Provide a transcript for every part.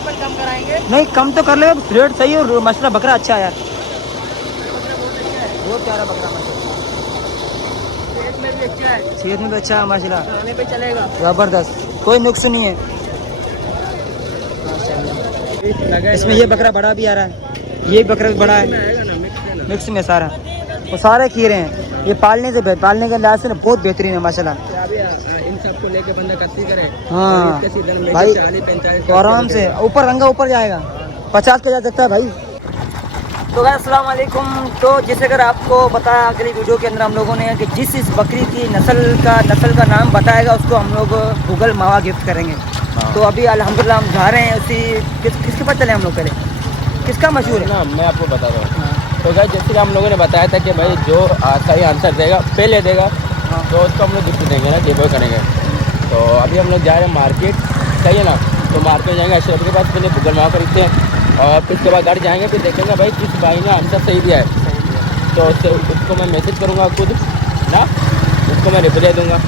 अपन कम कराएंगे। नहीं कम तो कर ले, रेट सही है माशाल्लाह, बकरा अच्छा है यार, बहुत प्यारा बकरा माशाल्लाह, सेहत में भी अच्छा है, सेहत में भी अच्छा है माशाल्लाह, खाने पे चलेगा ज़बरदस्त, कोई नुक्स नहीं है माशाल्लाह। इसमें ये बकरा बड़ा भी आ रहा है, ये बकरा भी बड़ा है, मिक्स में सारा, वो सारे खीरे हैं। ये पालने के लिहाज से ना बहुत बेहतरीन है माशाल्लाह। इन सबको लेके बंदा कत्ती करे। हाँ भाई, तो आराम से ऊपर रंगा ऊपर जाएगा, 50 का जा सकता है भाई। तो गाइस अस्सलाम वालेकुम। तो जैसे अगर आपको बताया अगली वीडियो के अंदर हम लोगों ने कि जिस इस बकरी की नस्ल का नाम बताएगा उसको हम लोग गूगल मावा गिफ्ट करेंगे। तो अभी अल्हम्दुलिल्लाह हम जा रहे हैं उसी किसके पास चले हम लोग, पहले किसका मशहूर है ना, मैं आपको बता रहा हूँ। तो गाइस जैसे कि हम लोगों ने बताया था कि भाई जो सही आंसर देगा पहले देगा, तो उसको हम लोग गिफ्ट देंगे ना, गिव करेंगे। तो अभी हम लोग जा रहे हैं मार्केट, सही है ना। तो मार्केट जाएंगे अशरफ के पास, पहले गूगल मावा खरीदते हैं और फिर उसके बाद घर जाएंगे, फिर देखेंगे भाई किस भाई ने आंसर सही दिया है, तो उसको मैं मैसेज करूँगा खुद ना, उसको मैं रिप्लाई दूँगा।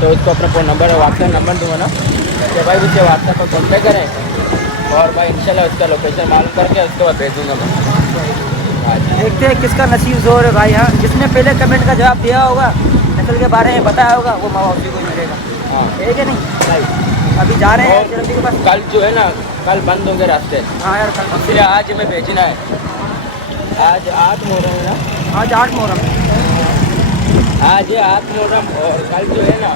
तो उसको अपना फ़ोन नंबर व्हाट्सएप नंबर दूँगा ना, तो भाई उससे व्हाट्सएप पर कॉन्टैक्ट करें और भाई इंशाल्लाह उसका लोकेशन मालूम करके उसके बाद भेज दूँगा मैं। देखते हैं किसका नसीब जोर है भाई। हाँ, जिसने पहले कमेंट का जवाब दिया होगा, नस्ल के बारे में बताया होगा, वो मावा उसी को मिलेगा। हाँ ठीक है नहीं भाई, अभी जा रहे हैं जल्दी के पास। कल जो है ना, कल बंद होंगे रास्ते, हाँ यार कल इसलिए आज हमें भेजना है। आज 8 मुहर्रम है ना, आज 8 मुहर्रम, आज है 8 मुहर्रम और कल जो है ना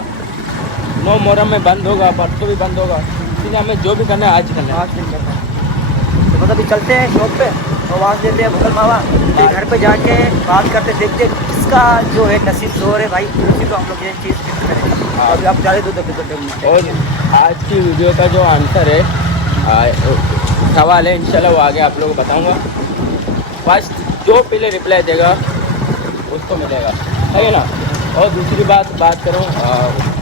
9 मुहर्रम में बंद होगा, परसों भी बंद होगा, इसलिए हमें जो भी करना है आज करना है। आज दिन करना है। तो मतलब अभी चलते हैं शॉप पे और वहाँ से लेते हैं भूगल मावा, फिर घर पे जाके बात करते देखते हैं किसका जो है नसीब जोर है भाई, उसी को हम लोग ये चीज़ गिफ्ट करेंगे। अभी आप जा रहे दो और आज की वीडियो का जो आंसर है, सवाल है, इंशाल्लाह वो आगे आप लोगों को बताऊंगा। फर्स्ट जो पहले रिप्लाई देगा उसको मिलेगा, सही है ना। और दूसरी बात करूँ,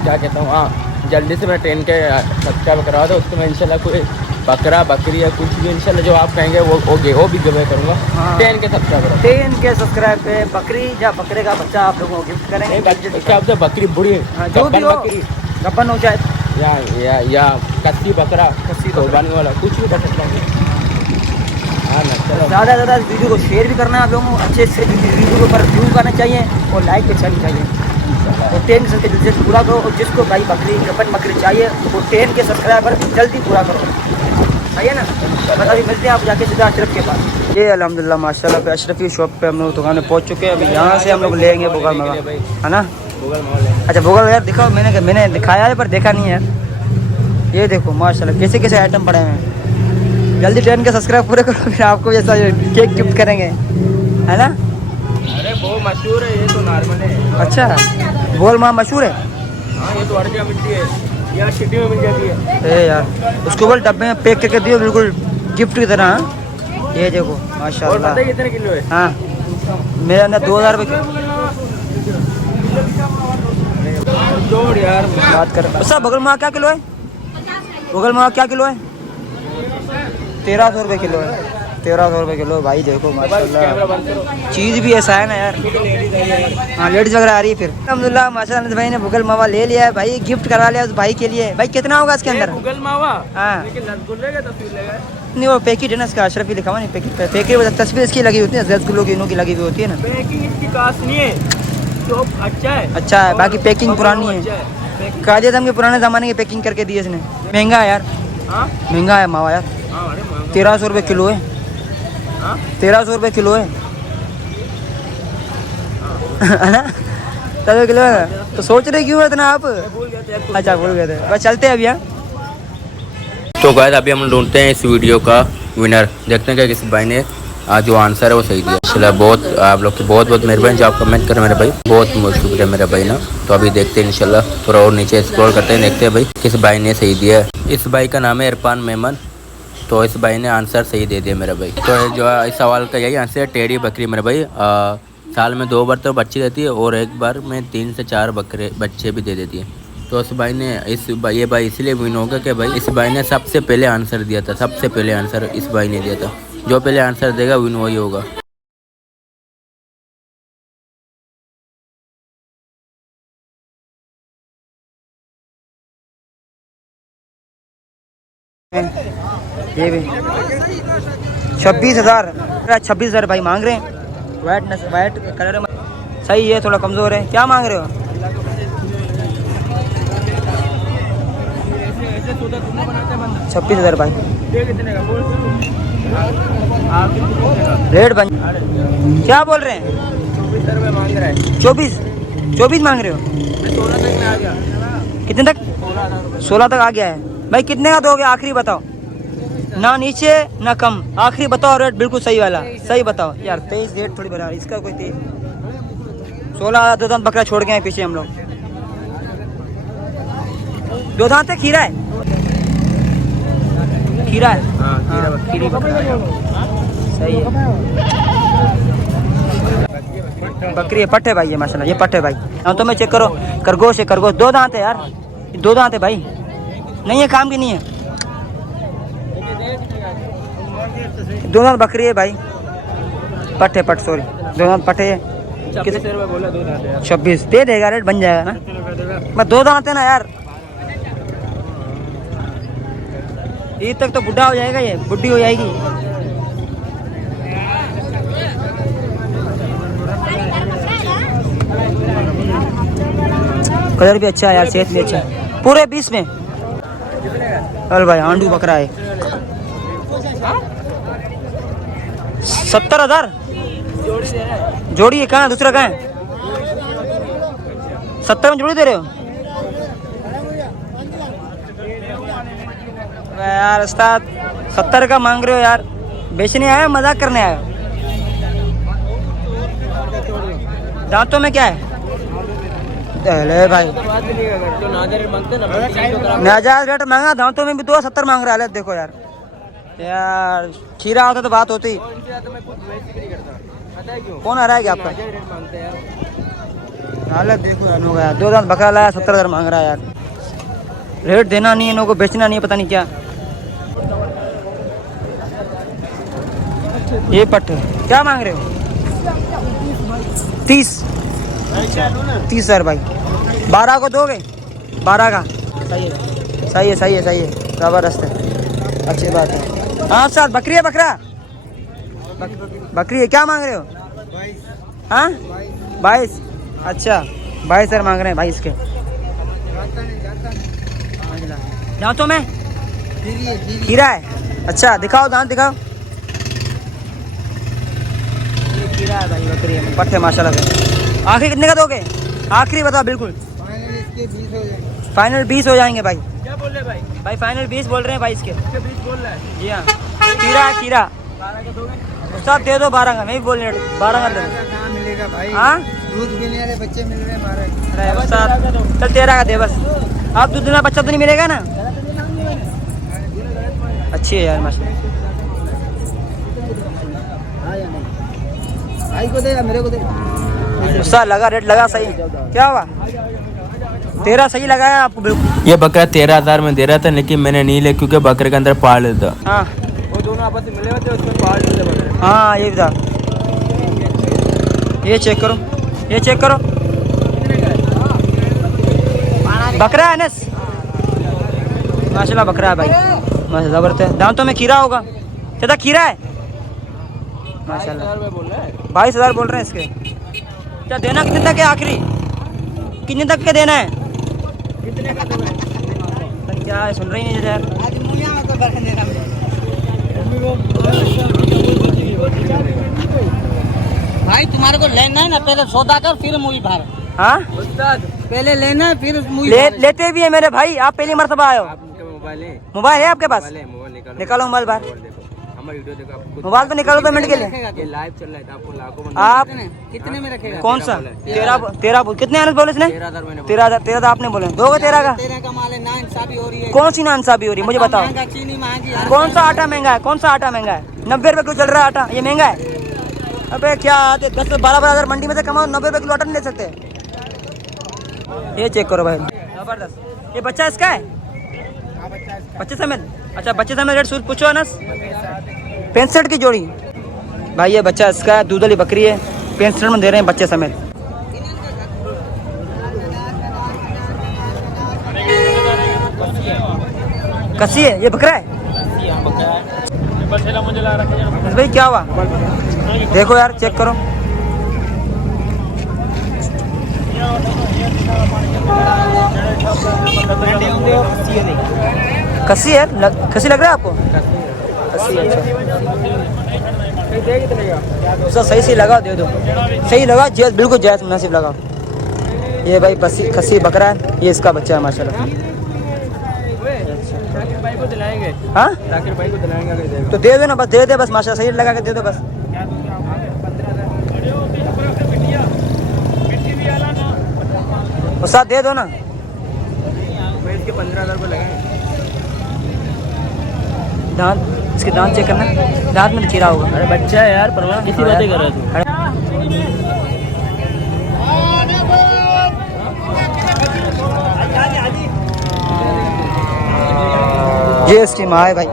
क्या कहता हूँ, हाँ जल्दी से मैं ट्रेन के सब्सक्राइब करवा दो, उसको मैं इंशाल्लाह कोई बकरा बकरी या कुछ भी इंशाल्लाह जो आप कहेंगे वो भी गिव करूँगा। हाँ। 10 के सब्सक्राइबर, 10 के सब्सक्राइब पे बकरी या बकरे का बच्चा आप लोगों को गिफ्ट करेंगे। क्या होता है, बकरी बुरी, हाँ, जो भी हो, बकरी गब्बन हो जाए या कस्सी बकरा, कुर्बानी वाला कुछ भी कर सकता हूँ। हाँ ना, चलो ज़्यादा से ज़्यादा वीडियो को शेयर भी करना है आप लोगों को, अच्छे से वीडियो के ऊपर व्यू करना चाहिए और लाइक भी चाहिए और 10 के जल्दी पूरा करो। और जिसको भाई बकरी गब्बन बकरी चाहिए वो 10 के सब्सक्राइबर जल्दी पूरा करो, सही है ना। बस अभी मिलते हैं आप जाके सीधा अशरफ के पास। ये अल्हम्दुलिल्लाह माशाल्लाह पे अशरफ की शॉप पे हम लोग दुकान में पहुँच चुके हैं। अभी यहाँ से हम लोग लेंगे भूगल मावा, है ना। अच्छा भूगल यार दिखाओ, मैंने दिखाया है पर देखा नहीं है यार। ये देखो माशाल्लाह कैसे कैसे आइटम पड़े हैं। जल्दी 10 के सब्सक्राइब पूरे करो, फिर आपको जैसा केक गिफ्ट करेंगे, है ना। अरे बहुत मशहूर है, ये तो नॉर्मल है। अच्छा भूगल मावा मशहूर है। हाँ ये तो हर जगह मिलती है, यहाँ सिटी में मिल जाती है। ए यार उसको बोल डब्बे में पैक करके दियो बिल्कुल गिफ्ट की तरह। हाँ? ये देखो और माशाल्लाह। पता है कितने किलो है? हाँ मेरे अंदर 2000 रुपये जोड़ यार, बात कर। सर भूगल मावा क्या किलो है? भूगल मावा क्या किलो है? 1300 रुपये किलो है। 1300 रुपये किलो भाई। देखो माशाल्लाह चीज़ भी ऐसा है ना यार। हाँ लेडीज वगैरह आ रही है फिर। अल्हम्दुलिल्लाह माशाल्लाह अनस भाई ने भूगल मावा ले लिया है भाई, गिफ्ट करवा लिया उस भाई के लिए। भाई कितना होगा इसके अंदर? गूगल मावा, हाँ लेकिन रसगुल्ले का तस्वीर लगा है। नहीं वो पैकेट है ना इसका, अशरफ ही लिखा हुआ नहीं, पैकेट तस्वीर इसकी लगी होती है, रसगुल्लों की इनों की लगी हुई होती है ना। पैकिंग इसकी खास नहीं है, शॉप अच्छा है, अच्छा है, बाकी पैकिंग पुरानी है। कायदे हम के पुराने ज़माने की पैकिंग करके दी है इसने। महंगा है यार, महंगा है मावा यार। 1300 रुपये किलो है, 1300 रुपये किलो है है ना। 1300 किलो है, तो सोच रहे क्यों इतना आप? अच्छा भूल गए थे, बस चलते हैं अभी। यहाँ तो गाइस अभी हम ढूंढते हैं इस वीडियो का विनर, देखते हैं कि किस भाई ने आज जो आंसर है वो सही दिया। चला बहुत आप लोग की बहुत बहुत मेहरबानी जो आप कमेंट करें मेरे भाई, बहुत शुक्रिया मेरा भाई ना। तो अभी देखते हैं इंशाल्लाह, थोड़ा और नीचे स्क्रॉल करते हैं, देखते हैं भाई किस भाई ने सही दिया है। इस भाई का नाम है इरफान मेमन, तो इस भाई ने आंसर सही दे दिया मेरा भाई। तो जो इस सवाल का यही आंसर है, टेढ़ी बकरी मेरा भाई। साल में 2 बार तो बच्ची देती है और एक बार में 3 से 4 बच्चे भी दे देती है। तो इस भाई ने ये भाई इसलिए विन होगा कि भाई इस भाई ने सबसे पहले आंसर दिया था, सबसे पहले आंसर इस भाई ने दिया था। जो पहले आंसर देगा विन वही होगा। ये भी 26,000। 26,000 भाई मांग रहे हैं। वाइट कलर में सही है, थोड़ा कमज़ोर है। क्या मांग रहे हो? 26,000 भाई। रेट बन क्या बोल रहे हैं? 24 रुपये मांग रहा है। 24 मांग रहे हो? 16 तक में आ गया। कितने तक? 16 तक आ गया है भाई। कितने का दोगे आखिरी बताओ? ना नीचे ना कम, आखिरी बताओ रेट बिल्कुल सही वाला, सही बताओ यार। 23 रेट थोड़ी बढ़ा, इसका कोई 16 दो दांत बकरा छोड़ गए हैं पीछे हम लोग। दो दांत है, खीरा है, खीरा है। हाँ, खीरी बकरा है। सही है। बकरी है, पट्टे भाई, ये माशाल्लाह ये पट्टे भाई। हाँ तो मैं चेक करो, खरगोश है, खरगोश। दो दांत है यार, दो दांत है भाई, नहीं है काम की नहीं है। दो दांत बकरी है भाई, पट्टे पट सॉरी, दो दांत पट्टे है। 26 रुपये बोला, 2 दांत है। 26 दे देगा, रेट बन जाएगा ना। मैं दो दांत है ना यार, ईद तक तो बुढ़ा हो जाएगा, ये बुढ़ी हो जाएगी। कलर भी अच्छा है यार, सेहत भी अच्छा है। पूरे 20 में। चल भाई, आंडू बकरा है। 70,000 जोड़ी है। कहाँ दूसरा कहाँ है? 70 में जोड़ी दे रहे हो यार उस्ताद? 70 का मांग रहे हो यार? बेचने आया, मजाक करने आया? दांतों में क्या है? ले भाई, नाजायज रेट महंगा, दांतों में भी तो 70 मांग रहा है। देखो यार, यार खीरा होता तो बात होती। कौन आ रहा है क्या आपका? हालत देखो यार, हो गया। दो दांत बकरा लाया, 70,000 मांग रहा है यार। रेट देना नहीं है इनको, बेचना नहीं है, पता नहीं क्या। ये पट क्या मांग रहे हो? 30,000 भाई। 12 को दोगे? 12 का सही है, सही है, सही है, सही है, ज़बरदस्त है, अच्छी बात है। हाँ साथ बकरी है, बकरा बकरी है। क्या मांग रहे हो? हाँ 22। अच्छा 22,000 मांग रहे हैं भाई इसके। दांतों में खीरा है। अच्छा दिखाओ, दांत दिखाओ। ये खीरा है भाई, बकरी है, पट्टे माशाल्लाह से। आखिरी कितने का दोगे? आखिरी बताओ बिल्कुल। फाइनल 20 हो जाएंगे भाई। क्या बोल रहे भाई? भाई फाइनल 20 बोल रहे हैं भाई इसके। 20 बोल रहा है। जी हाँ, खीरा है, खीरा। 12 का दोगे? उस्ताद दे दो 12 का, मैं भी बोल रहा हूँ 12 का दे दो। कहाँ मिलेगा भाई? हाँ दूध पीने वाले बच्चे मिल रहे हैं हमारे। अरे उस्ताद चल 13 का दे बस। आप दूध देना बच्चा तो नहीं मिलेगा ना? अच्छी है यार माशाल्लाह। भाई को दे, मेरे को दे। उस्ताद लगा, रेट लगा सही। क्या हुआ? 13 सही लगाया आपको बिल्कुल। ये बकरा 13,000 में दे रहा था, लेकिन मैंने नहीं लिया क्योंकि बकरे के अंदर पाल था। हाँ वो दोनों आपस में मिले हुए थे, उसमें पाल लेते बकरे। हाँ ये बता, ये चेक करो, ये चेक करो। बकरा है नस, माशाल्लाह बकरा है भाई, माशाल्लाह जबरदस्त है। दांतों में खीरा होगा, चाचा खीरा है माशाल्लाह। 22,000 बोल रहा है। 22,000 बोल रहे हैं इसके। क्या देना कितने तक है? आखिरी कितने तक के देना है? कितने का दोगे? क्या है, सुन रही नहीं यार। भाई तुम्हारे को लेना है ना, पहले सौदा कर फिर मूवी भर। हाँ उस्ताद पहले लेना है फिर मूवी लेते भी है मेरे भाई, आप पहली मरतबा आए हो। आपके मोबाइल है? मोबाइल है आपके पास? मोबाइल निकालो। निकालो मोबाइल बाहर। देखो हमारा वीडियो देखो, आपको मोबाइल तो निकालो 2 मिनट के लिए। ये लाइव चल रहा है, तो आपको लाखों आप कितने में रखेगा? कौन सा? 13 कितने आने बोले इसने? 13,000 मैंने 13 आपने बोले, दोगे 13 का? 13 का माल है, ना इंसाफी हो रही है। कौन सी नाइंसाफी हो रही है मुझे बताओ? महंगा, चीनी महंगी। कौन सा आटा महंगा है? कौन सा आटा महंगा है? 90 रुपए किलो चल रहा है आटा, ये महंगा है? अबे क्या 10-12 हज़ार मंडी में से कमाओ, 90 रुपए किलो आटा नहीं ले सकते? ये चेक करो भाई, जबरदस्त। ये बच्चा इसका है? बच्चे समेत? अच्छा बच्चे समेत रेट सूट पूछो अनस। 65 की जोड़ी भाई, ये बच्चा इसका है, दूध वाली बकरी है, 65 में दे रहे हैं बच्चे समेत। कसी है, ये बकरा है? भाई क्या हुआ? देखो यार, चेक करो। कस्सी है? कस्सी लग रहा है आपको? कस्सी, अच्छा। उसका सही से लगा, दे दो। सही लगा, जैस बिल्कुल जैस मुनासिब लगा। ये भाई बसी खस्सी बकरा है, ये इसका बच्चा है माशाल्लाह। भाई को दिलाएंगे। हाँ, राकिब भाई को दिलाएंगे। तो दे दो ना, बस दे दे बस माशाल्लाह, सही लगा के दे दो बस। और साथ दे दो ना। मैं इसके 15,000 को लगाएंगे। दांत, इसके दांत चेक करना, दांत में चीरा होगा। अरे बच्चा है यार, परवाह किसी बातें कर रहा है तू। ये इसकी माँ है भाई।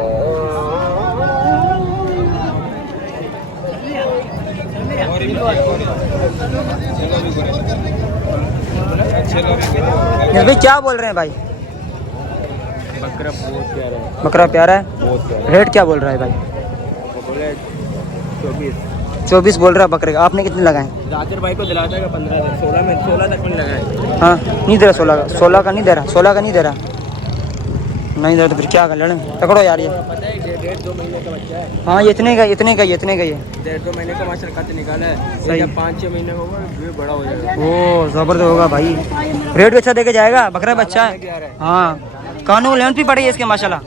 भाई क्या बोल रहे हैं भाई? बकरा बहुत प्यारा है। बकरा प्यारा है। बहुत प्यारा। रेट क्या बोल रहा है भाई? वो बोले 24। 24 बोल रहा है बकरे का। आपने कितने लगाए? जाकिर भाई को दिलाता है 15,000। 16 तक में लगाए। हाँ, नहीं दे रहा 16 का। 16 का नहीं दे रहा, 16 का नहीं दे रहा। नहीं दे रहा तो फिर क्या कर लड़े? पकड़ो यार ये। पता है 1.5-2 महीने का बच्चा है। हाँ, ये इतने का ये 1.5-2 महीने का माशाल्लाह कद निकाला है। सही। जब 5-6 महीने का होगा फिर बड़ा हो जाएगा। ओ जबरदस्त होगा भाई। रेट भी अच्छा देके जाएगा, बकरा बच्चा है। हाँ, कानों लेंथ भी पड़ी है इसके माशाल्लाह।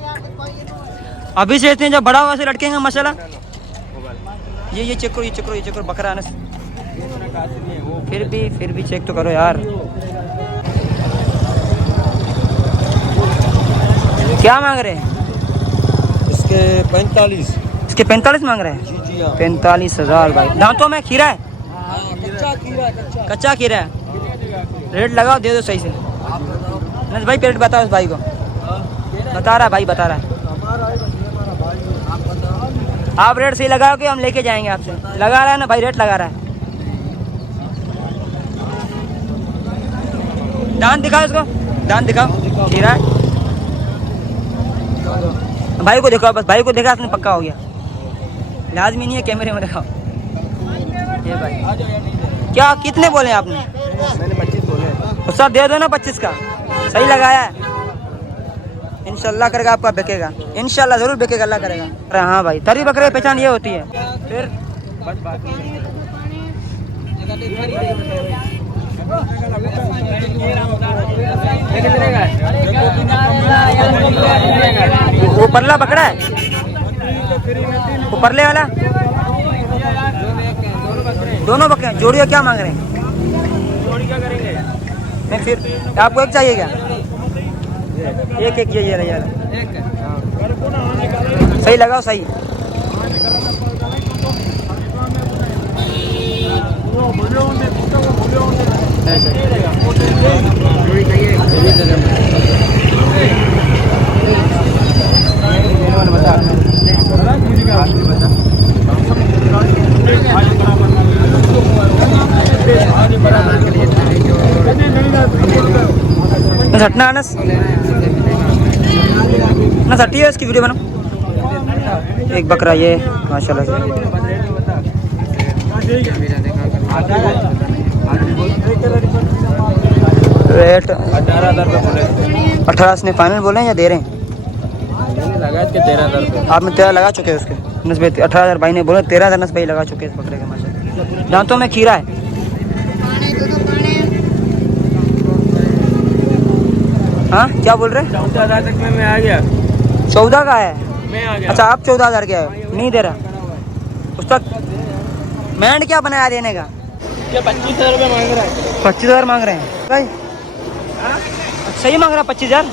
अभी से इतने जब बड़ा होगा से लटकेंगे माशाल्लाह। ये चेक करो, ये चेक करो, ये चेक करो बकरा आने से। फिर भी चेक तो करो यार। क्या मांग रहे हैं? इसके 45। इसके 45 मांग रहे हैं। 45,000 भाई। दांतों में खीरा है? कच्चा खीरा है। रेट लगाओ, दे दो सही से। नस भाई रेट बताओ उस भाई को। बता रहा भाई, बता रहा है। आप रेट सही लगाओ कि हम लेके जाएंगे आपसे। लगा रहा है ना भाई, रेट लगा रहा है। दांत दिखाओ उसको, दांत दिखाओ। खीरा है। भाई को देखो बस, भाई को देखा आपने पक्का हो गया। लाजमी नहीं है कैमरे में दिखाओ। ये भाई क्या कितने बोले आपने? मैंने 25 बोले। उसका दे दो ना 25 का। सही लगाया है। इंशाल्लाह करेगा, आपका बिकेगा। इंशाल्लाह जरूर बिकेगा, अल्लाह करेगा। अरे हाँ भाई, तरी बकरे की पहचान ये होती है। फिर बस बात वो परला बकरा है, वो परले वाला। दोनों बकरे जोड़िया क्या मांग रहे हैं? जोड़ी क्या करेंगे? नहीं फिर आपको एक चाहिए क्या? एक ये रहा। सही लगाओ, सही। हटना अनस ना, हटी है इसकी वीडियो बनाओ। एक बकरा ये माशाल्लाह से। रेट 18,000 रुपये बोले। 18 से फाइनल बोले हैं या दे रहे हैं? लगा इसके 13,000 रुपये। आपने 13 लगा चुके हैं उसके। नस भाई 18,000 भाई ने बोले, 13,000 नस भाई लगा चुके हैं इस बकरे के माशाल्लाह। दांतों में खीरा है। हाँ क्या बोल रहे हैं? 14,000 तक में मैं आ गया। 14 का है? मैं आ गया। अच्छा, आप 14,000 के है, नहीं दे रहा उसका। मैंड क्या बनाया देने का? क्या 25,000 रुपये मांग रहा है? 25,000 मांग रहे हैं भाई। सही मांग रहा है 25,000।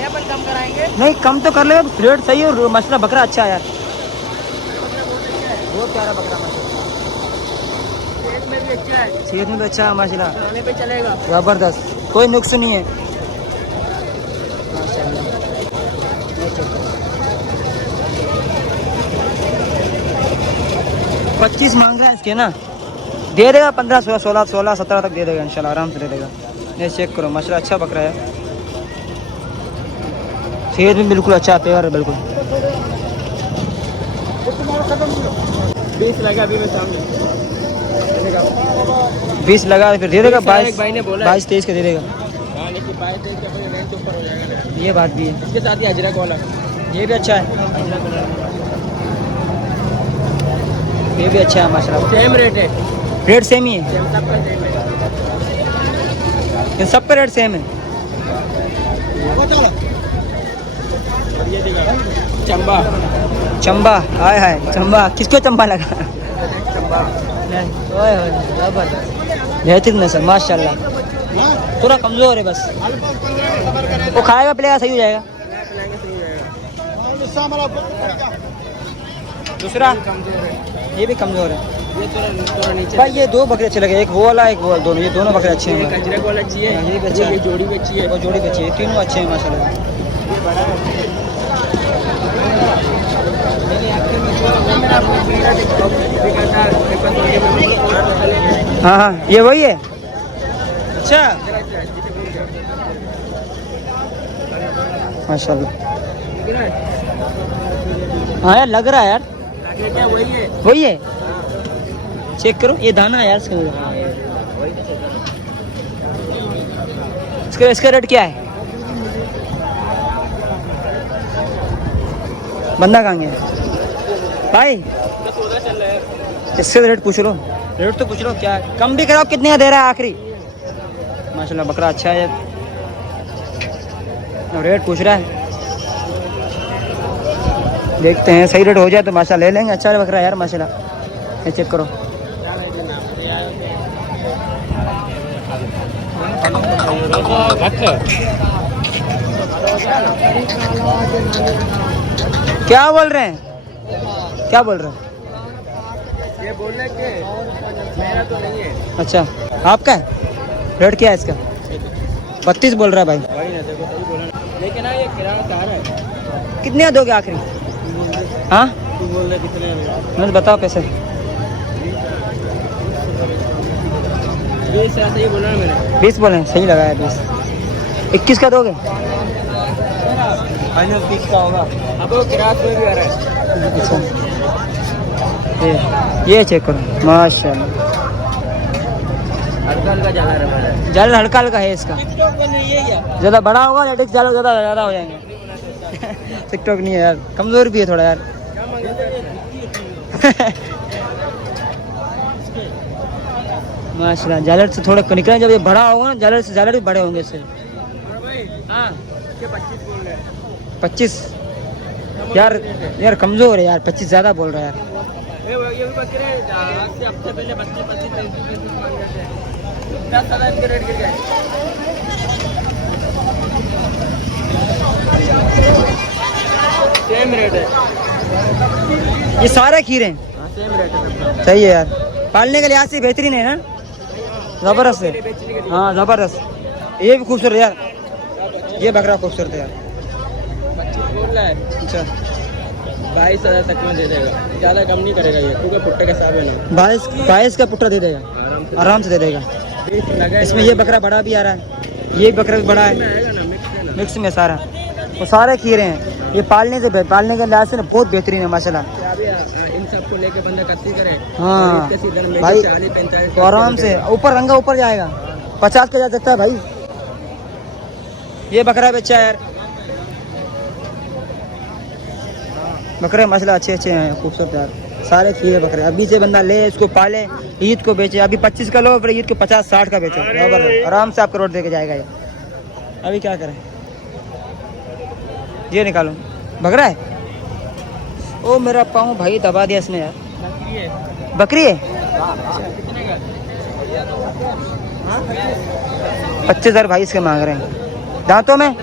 अपन कम कराएंगे। नहीं कम तो कर ले, रेट सही है। मसला बकरा अच्छा है यार, बहुत प्यारा बकरा माशाल्लाह। सेहत में भी अच्छा है, सेहत में भी अच्छा है माशाल्लाह, खाने पे चलेगा। जबरदस्त, कोई नुक्स नहीं है माशाल्लाह। 25 मांग रहा है इसके ना, दे देगा 15, 16, 17 तक दे देगा इंशाल्लाह, आराम से दे देगा। ये चेक करो माशाल्लाह, अच्छा बकरा है, सेहत भी बिल्कुल अच्छा है, प्यार है बिल्कुल। 20 लगा अभी मैं सामने 20 लगा फिर दे देगा 22 भाई ने बोला 22-23 का दे देगा। हाँ लेकिन 22 के अपने रेंट ऊपर हो जाएगा ना। ये बात भी है। इसके साथ ही अजरक वाला ये भी अच्छा है, ये भी अच्छा है माशाल्लाह। सेम रेट है, रेट सेम ही है, सेम सबका सेम है। इन सब का रेट सेम है। और ये देखा चंबा चंबा, हाय हाय चंबा, किसको चंबा लगा? चंबा ओए ओए जबरदस्त, बेहतरीन नस्ल माशाल्लाह। थोड़ा कमज़ोर है बस, वो खाएगा पिलेगा सही हो जाएगा। दूसरा ये भी कमज़ोर है ये थोड़ा नीचे भाई। ये दो बकरे अच्छे लगे, एक वो वाला एक वो वाला, दोनों ये दोनों बकरे अच्छे एक हैं। अजरक वाला चाहिए, हाँ, ये भी अच्छा है। ये जोड़ी भी अच्छी है। वो जोड़ी भी अच्छी है, तीनों अच्छे हैं माशाल्लाह। ये बड़ा है। हाँ हाँ ये वही है। अच्छा माशाल्लाह, हाँ यार लग रहा है यार, क्या वही है? वही है। चेक करो ये दाना है यार इसके अंदर। इसका रेट क्या है? बंदा कहाँ गया भाई? इससे रेट पूछ लो, रेट तो पूछ लो क्या है? कम भी कराओ, कितने का दे रहा है आखिरी? माशाल्लाह बकरा अच्छा है, रेट पूछ रहा है। देखते हैं सही रेट हो जाए तो माशाल्लाह ले लेंगे। अच्छा बकरा यार माशाल्लाह, ये चेक करो। क्या बोल रहे हैं, क्या बोल रहे हैं? ये बोल रहे कि मेरा तो नहीं है। अच्छा आपका है? रेट क्या है इसका? 32 बोल रहा है भाई। वही ना, देखो सही बोला ना। लेकिन ना ये किराया कहाँ है? कितने का दोगे आखिरी? हाँ तू बोल रहे कितने में? मैं बताओ पैसे। 20 ऐसे ही बोला ना मैंने। 20 बोले, सही लगाया 20। 21 का दोगे? फाइनल 30 का होगा। अब वो किराया में भी आ रहा है। अच्छा ये चेक करो माशाल्लाह, हल्का हल्का जला रहा है। जाल हल्का हल्का है इसका। ज़्यादा बड़ा होगा लेटेक्स जाल ज़्यादा हो जाएंगे। टिकटॉक नहीं है यार, कमज़ोर भी है थोड़ा यार। माशाल्लाह जालर से थोड़ा निकला, जब ये बड़ा होगा ना जालर से, जालर भी बड़े होंगे इससे। हाँ 25 यार कमज़ोर है यार, 25 ज़्यादा बोल रहा है यार। ये भी बकरे आज से हफ्ते पहले 25 मांग रहे थे। 10,000 इनके रेट गिर गए। सेम रेट है, ये सारे खीरे हैं, सेम रेट है सबका। सही है यार, पालने के लिहाज से बेहतरीन है ना, ज़बरदस्त है। हाँ ज़बरदस्त, ये भी खूबसूरत है यार, ये बकरा खूबसूरत है यार। 25 बोल रहा है। अच्छा 22,000 तक में दे देगा, ज़्यादा कम नहीं करेगा ये, क्योंकि पुट्टे का हिसाब है ना। 22 का पुट्टा दे देगा, आराम से दे देगा। इसमें ये बकरा बड़ा भी आ रहा है, ये बकरा भी बड़ा है, मिक्स में सारा, वो सारे खीरे हैं। ये पालने के लिहाज से ना बहुत बेहतरीन है माशाल्लाह। इन सबको लेके बंदा कत्ती करे। हाँ इसके सीजन में भाई 40-45 तो आराम से ऊपर रंगा ऊपर जाएगा, 50 का जा सकता है भाई। ये बकरा भी अच्छा है यार, बकरे माशाल्लाह अच्छे हैं, खूबसूरत यार, सारे खीरे बकरे। अभी से बंदा ले इसको पाले, ईद को बेचे। अभी 25 का लो, फिर ईद को 50-60 का बेचो, बराबर आराम से आपका रोड दे के जाएगा ये। अभी क्या करें, ये निकालो, बकरा है। ओ मेरा पाँव भाई दबा दिया इसने यार। बकरी है 25,000 भाई इसके मांग रहे हैं। दांतों में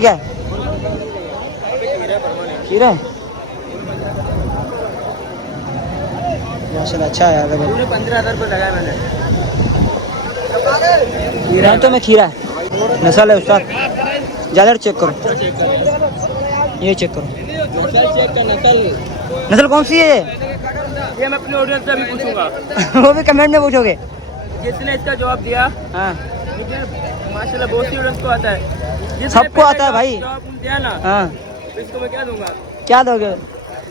क्या है? खीरा है माशाल्लाह, अच्छा है यार। 15,000 रुपये लगाया मैंने। दांतों में खीरा है, नस्ल है उस्ताद। जालर चेक करो, ये चेक करो, नस्ल कौन सी है ये मैं अपने ऑडियंस से भी पूछूंगा। वो भी कमेंट में पूछोगे? जिसने इसका जवाब दिया, हाँ मुझे माशाल्लाह बहुत सी ऑडियंस को आता है, जिसने सबको पहले आता है भाई। जवाब दिया ना, हाँ तो इसको मैं क्या दूंगा? क्या दोगे?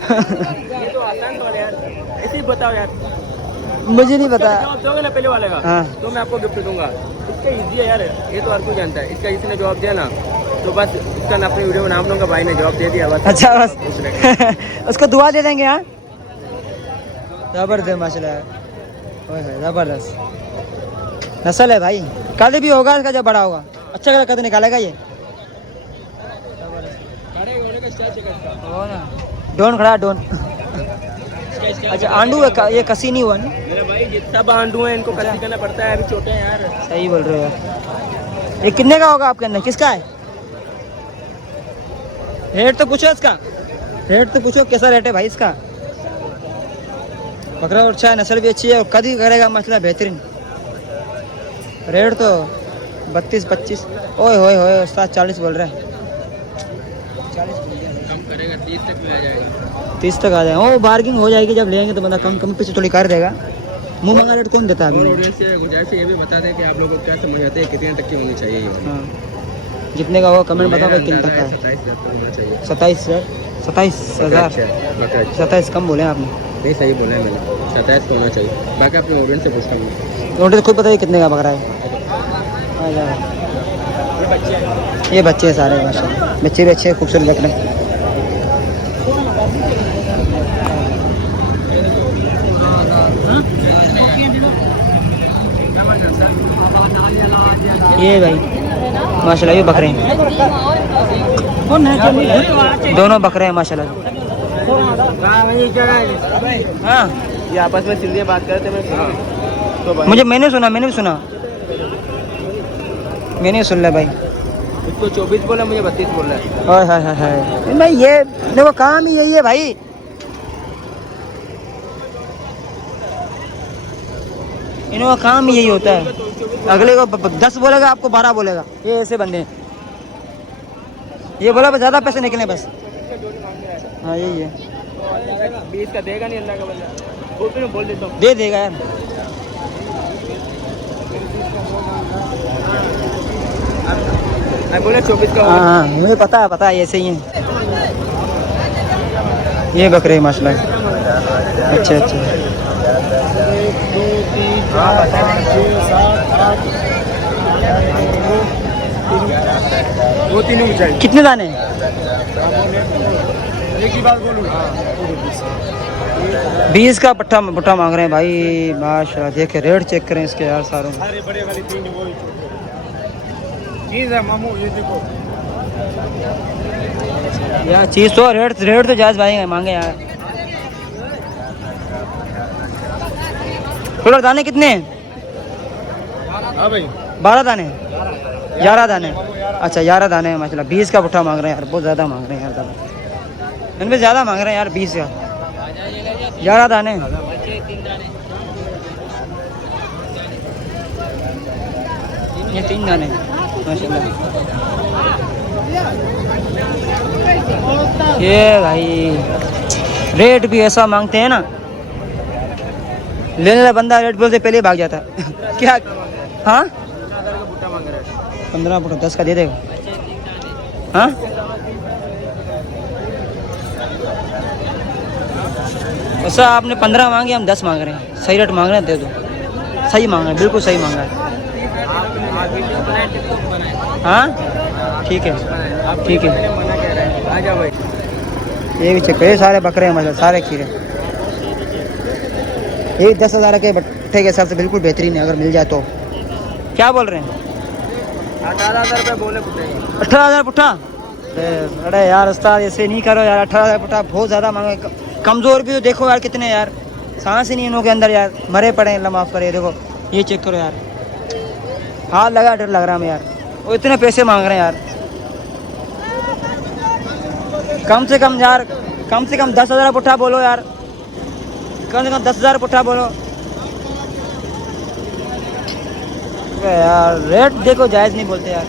ये तो आसान सवाल है यार, ऐसे ही बताओ यार। मुझे नहीं पता। जवाब दोगे ना पहले वाले का, हाँ। तो मैं आपको गिफ्ट दूंगा। इसका इजी है यार, ये तो हर कोई जानता है। इसका जिसने जवाब दिया ना, तो बस इसका ना अपनी वीडियो में नाम लूंगा, भाई ने जवाब दे दिया बस। अच्छा बस दूसरे का। उसको दुआ दे देंगे। हाँ जबरदस्त माशाल्लाह, ओए होए जबरदस्त नस्ल है भाई। कद भी होगा इसका जब बड़ा होगा, अच्छा खासा कद निकालेगा ये। खड़े होने का स्टाइल चेक इसका। हो ना, डोन खड़ा डोन। इसका स्टाइल अच्छा आंडू है ये, कसी नहीं हुआ ना? मेरा भाई जितना बांडू है इनको कच्ची करना पड़ता है, अभी छोटे हैं यार। सही बोल रहे हो यार। ये कितने का होगा आपके अंदर, किसका है? रेट तो पूछो इसका, रेट तो पूछो कैसा रेट है भाई इसका। बकरा अच्छा है, नस्ल भी अच्छी है और कद ही करेगा मसला बेहतरीन। रेट तो 32-25। ओए होए होए उस्ताद 40 बोल रहे हैं। 40 बोल दिया, कम करेगा 30 तक में आ जाएगा। 30 तक आ जाए। ओ बार्गिंग हो जाएगी जब लेंगे तो बंदा कम कम पीछे थोड़ी कर देगा। मुंह मंगा रेट कौन देता है और अभी? ऑडियंस से गुजारिश है, ये भी बता दें कि आप लोगों को क्या समझ आते हैं, कितने तक की होनी चाहिए ये। हाँ जितने का होगा कमेंट बताओ भाई कितने तक का है। 27,000 तक होना चाहिए। 27,000। बकरा 27 कम बोले आपने। नहीं सही बोला है मैंने, 27 को होना चाहिए। बाकी अपने ऑडियंस से पूछता हूँ। रोटी तो खुद बताइए कितने का बकरा है। आ जाओ। ये बच्चे हैं। ये बच्चे हैं सारे माशाल्लाह, बच्चे भी अच्छे हैं, खूबसूरत बकरे। ये भाई माशाल्लाह ये बकरे हैं, दोनों बकरे हैं माशाल्लाह। हाँ ये आपस में सिंधी बात करते मैं सुना। तो भाई मैंने भी सुना, मैंने सुन लिया भाई। इसको 24 बोला, मुझे 32 बोल रहा है। हाय हाय हाय हाय भाई, ये देखो काम ही यही है भाई। इनका काम ही यही होता है, अगले को 10 बोलेगा आपको 12 बोलेगा। ये ऐसे बंदे हैं, ये बोला बस ज़्यादा पैसे निकले बस। हाँ यही है, 20 का देगा नहीं अल्लाह का बंदा। बोल देता हूँ दे देगा यार। मैं बोला 24 का हाँ हाँ मुझे पता है ऐसे ही है। ये बकरे माशाल्लाह अच्छा अच्छा। 1 2 3 4 5 6 7 8 वो तीनों भी चाहिए। कितने दाने? एक ही बात बोलूँ। 20 का पट्टा मांग रहे हैं भाई माशाल्लाह। देखे रेट चेक करें इसके यार सारों में। सारे बड़े वाली तीन वो चीज़ है मामू, ये देखो यार चीज़ तो रेट तो जायज़ भाई मांगे यार। टोटल दाने कितने हैं? हाँ भाई 12 दाने, 11 दाने। अच्छा 11 दाने हैं माशाल्लाह। 20 का पुट्ठा मांग रहे हैं यार, बहुत ज़्यादा मांग रहे हैं यार, ज़्यादा इनमें ज़्यादा मांग रहे हैं यार। 20 का 11 दाने। ये 3 दाने माशाल्लाह। ये भाई रेट भी ऐसा मांगते हैं ना, लेने वाला बंदा रेट बोलते पहले ही भाग जाता है। क्या? हाँ 15 फुट 10 का दे देगा। हाँ ऐसा आपने 15 मांगे, हम 10 मांग रहे हैं। सही रेट मांग रहे हैं, दे दो। सही मांग रहे हैं, बिल्कुल सही मांगा है। हाँ ठीक है ठीक है। आ जाओ भाई। ये भी चेक करिए, सारे बकरे हैं मतलब, सारे खीरे। ये 10,000 के बट्टे के हिसाब से बिल्कुल बेहतरीन है, अगर मिल जाए तो। क्या बोल रहे हैं? 18,000 रुपये बोले पुट्टे। 18,000 पुट्ठा? अरे यार उस्ताद ऐसे नहीं करो यार, 18,000 पुट्ठा बहुत ज़्यादा मांगे। कमज़ोर भी तो देखो यार कितने यार, सांस ही नहीं इनों के अंदर यार, मरे पड़े हैं। अल्लाह माफ़ करे। देखो ये चेक करो यार, हाथ लगा डर लग रहा है यार। वो इतने पैसे मांग रहे हैं यार। कम से कम यार, कम से कम 10,000 पुट्ठा बोलो यार, कम से कम 10,000 पुट्ठा बोलो यार। रेट देखो जायज़ नहीं बोलते यार।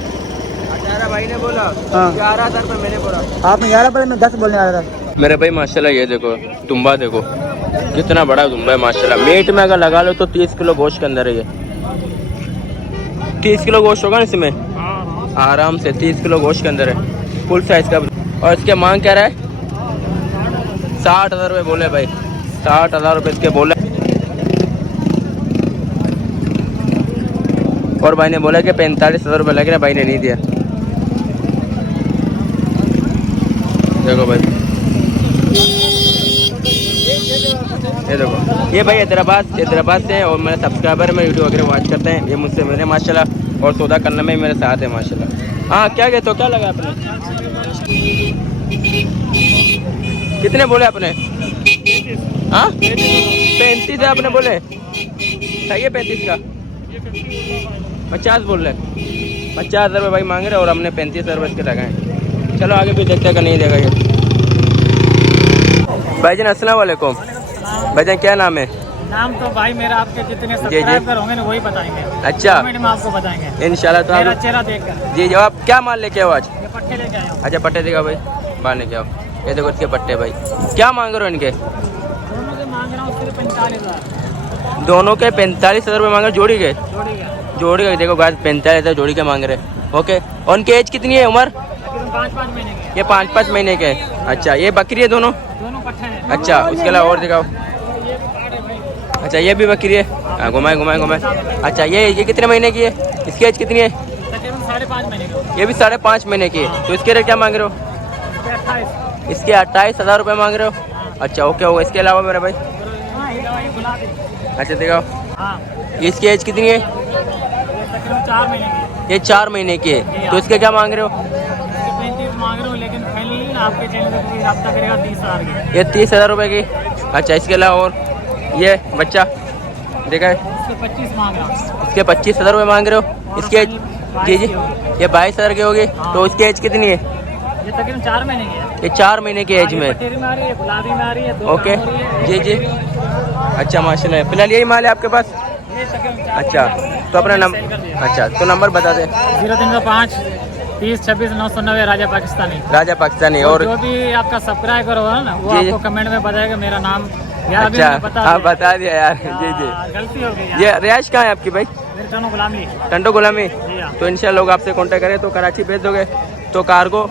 18 भाई ने बोला, हाँ 11,000 रुपये मैंने बोला। आपने 11 बोले, मैं 10 बोलने आ रहा था। मेरे भाई माशाल्लाह ये देखो दुम्बा, देखो कितना बड़ा दुम्बा है माशाल्लाह। मीट में अगर लगा लो तो 30 किलो गोश्त के अंदर है ये। 30 किलो गोश्त होगा ना इसमें आराम से, 30 किलो गोश्त के अंदर है, फुल साइज का। और इसके मांग क्या रहा है? 60,000 रुपये बोले भाई, 60,000 रुपये इसके बोले। और भाई ने बोला कि 45,000 रुपये लग रहे, भाई ने नहीं दिया। देखो भाई, ये देखो, ये भाई हैदराबाद से और मेरे सब्सक्राइबर में वीडियो वगैरह वॉच करते हैं। ये मुझसे मिले माशाल्लाह, और सौदा करने में मेरे साथ है माशाल्लाह। हाँ क्या कहते हो, क्या लगा आपने? कितने बोले आपने? हाँ 35 है आपने बोले, सही है 35 का? 50 बोल रहे, 50,000 रुपये भाई मांग रहे और हमने 35,000 रुपये इसके लगाए। चलो आगे भी देखते हैं कि नहीं देगा ये। भाईजान अस्सलाम वालेकुम। भाईजान क्या नाम है? नाम तो भाई मेरा आपके जितने सब्सक्राइबर होंगे ना वही बताएंगे। अच्छा, कमेंट में आपको बताएंगे इंशाल्लाह। तो मेरा आप चेहरा देखकर। जी जवाब क्या माल लेके आओ आज? ये पट्टे लेके आया हूँ। अच्छा पट्टे देगा भाई, बाहर लेके आओ। ये देखो इसके पट्टे भाई, क्या मांग रहे हो इनके? दोनों के मांग रहा हूँ सिर्फ 45,000। दोनों के 45,000 रुपये मांग रहे, जोड़ी के? जोड़ी का जोड़ी का देखो गाइस 45,000 जोड़ी के मांग रहे। ओके, और उनकी एज कितनी है, उम्र? 5-5 महीने के। ये 5-5 महीने के। अच्छा, ये बकरी है दोनों? दोनों पट्टे हैं। अच्छा, उसके अलावा और दिखाओ। ये भी पाड़ है भाई। अच्छा, ये भी बकरी है। हाँ घुमाए घुमाए घुमाए। अच्छा, ये कितने महीने की है? इसकी एज कितनी है? तकरीबन 5.5 महीने के। ये भी 5.5 महीने की है। तो इसके रेट क्या मांग रहे हो? 28। इसके 28,000 रुपये मांग रहे हो। अच्छा ओके होगा। इसके अलावा मेरा भाई? हाँ ये गुलाबी। अच्छा दिखाओ, हाँ ये इसकी एज कितनी है? ये तकरीबन 4 महीने की। ये 4 महीने की है। तो इसके क्या मांग रहे हो? 35 मांग रहा हूँ, लेकिन फाइनली आपके चैनल पे रब्ता करेगा 30,000 की। ये 30,000 रुपये की। अच्छा, इसके अलावा और ये बच्चा देखा है, इसके 25 मांग रहा हूँ। इसके 25,000 रुपये मांग रहे हो। इसकी एज? जी जी, ये 22,000 की होगी। तो इसकी एज कितनी है? ये तकरीबन 4 महीने की है। ये 4 महीने की एज ये में। पटेरी में आ रही है, गुलाबी में आ रही है, दो ओके, काम हो रही है, जी एक जी। पटेरी में। अच्छा माशाल्लाह, फिलहाल यही माल है आपके पास? ये तकरीबन 4 अच्छा, तो अपना सेल कर दिया। नंबर, अच्छा तो नंबर बता दें। 0305 30 26 990 राजा पाकिस्तानी। राजा पाकिस्तानी। और जो भी आपका सब्सक्राइबर होगा ना वो जी। आपको कमेंट में बताएगा मेरा नाम। या अभी अच्छा, मैंने हाँ बता दिया यार। जी जी, गलती हो गई यार। ये रिहाइश कहाँ है आपकी भाई? मेरे टनो गुलामी। टंडो गुलामी। जी हाँ। तो इंशाल्लाह लोग आपसे कांटेक्ट करें तो कराची भेज दोगे? तो कार्गो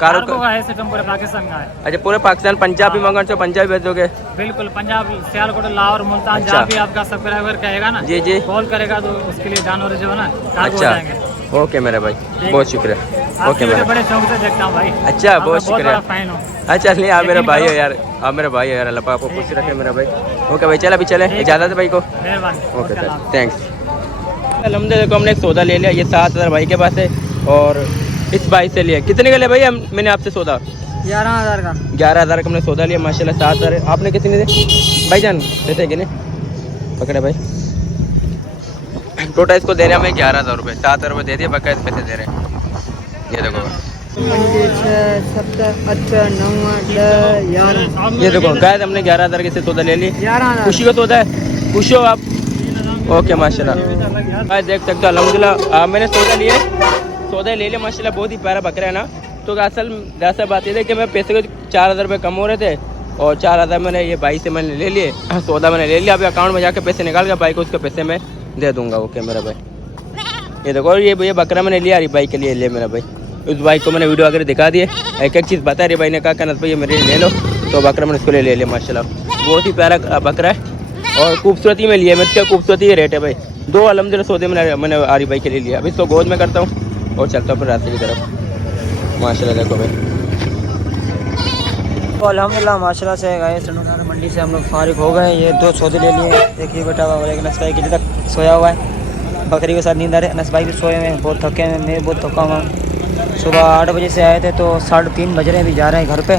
कार्गो का है, सिस्टम पूरे पाकिस्तान का है। अच्छा, पूरे पाकिस्तान, पंजाब भी मंगवाना तो पंजाब भेज दोगे? बिल्कुल, पंजाब, सियालकोट, लाहौर, मुल्तान, अच्छा। जहाँ भी आपका सब्सक्राइबर कहेगा ना जी जी। कॉल करेगा तो उसके लिए जानवर जो है ना कार्गो हो अच्छा जाएंगे। ओके मेरा भाई, बहुत शुक्रिया। आपके ओके वीडियो मेरा, बड़े शौक से देखता हूँ भाई। अच्छा आपका बहुत शुक्रिया। बड़ा फैन हूँ। अच्छा नहीं, आप मेरा यकीन भाई हो करो। यार, आप मेरा भाई हो यार। अल्लाह पाक आपको खुश रखे मेरा भाई। ओके भाई, चल अभी चले, इजाज़त है भाई को। मेहरबानी। ओके ओके, सर, अल्लाह। थैंक्स। अलहमदिल्ला देखो हमने एक सौदा ले लिया। ये 7,000 भाई के पास है और इस भाई से लिया। कितने का लिया भाई मैंने आपसे सौदा? 11,000 का। 11,000 का हमने सौदा लिया माशाल्लाह। 7,000 आपने कितने दे भाईजान? देते कि नहीं? पकड़े भाई, टोटल इसको देने हमें 11,000 रुपये। 7,000 रुपये दे दिए, बकायद पैसे दे रहे हैं। ये देखो, 5 6 7 8 9 10 11। ये देखो गायद हमने 11,000 के से सौदा ले ली। 11,000। खुशी का सौदा है, खुश हो आप? ओके माशाल्लाह, गाइस देख सकते हो अल्हम्दुलिल्लाह मैंने सौदा लिए, सौदा ले लिया माशाल्लाह। बहुत ही प्यारा बकरा है ना। तो असल बात ये थी कि मैं पैसे को 4,000 रुपये कम हो रहे थे और 4,000 मैंने ये भाई से मैंने ले लिए, सौदा मैंने ले लिया। अभी अकाउंट में जाकर पैसे निकाल के भाई को उसके पैसे मैं दे दूंगा। ओके मेरा भाई, ये देखो ये बकरा मैंने लिया, अरे भाई के लिए ले मेरा भाई। उस भाई को मैंने वीडियो वगैरह दिखा दिए, एक एक चीज़ बता रही भाई ने कहा कहना भाई ये मेरे लिए ले लो। तो बकरा मैंने उसको ले लिया माशाल्लाह। बहुत ही प्यारा बकरा है और खूबसूरती में लिया मैं, इसका खूबसूरती के रेट है भाई। 2 अल्हम्दुलिल्लाह सौदे मैंने आरी भाई के लिए लिया। अभी इसको गोद में करता हूँ और चलता हूँ फिर रास्ते की तरफ माशाल्लाह। देखो भाई, तो अल्हम्दुलिल्लाह माशाल्लाह से गए सनुनार मंडी से हम लोग फारिग हो गए। ये 2 सौदे ले लिए। देखिए बेटा एक अनस भाई किधर तक सोया हुआ है, बकरी के साथ नींद आ रही है। अनस भाई भी सोए हुए हैं, बहुत थके हैं, मैं बहुत थका हुआ हूँ। सुबह 8 बजे से आए थे तो 3:30 बज रहे हैं, अभी जा रहे हैं घर पे।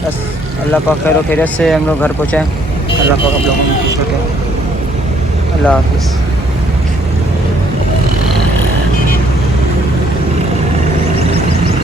बस अल्लाह पाक खैर खैरियत से हम लोग घर पहुँचाएँ। अल्लाह पाक आप लोगों को खुश रखें। अल्लाह हाफिज़।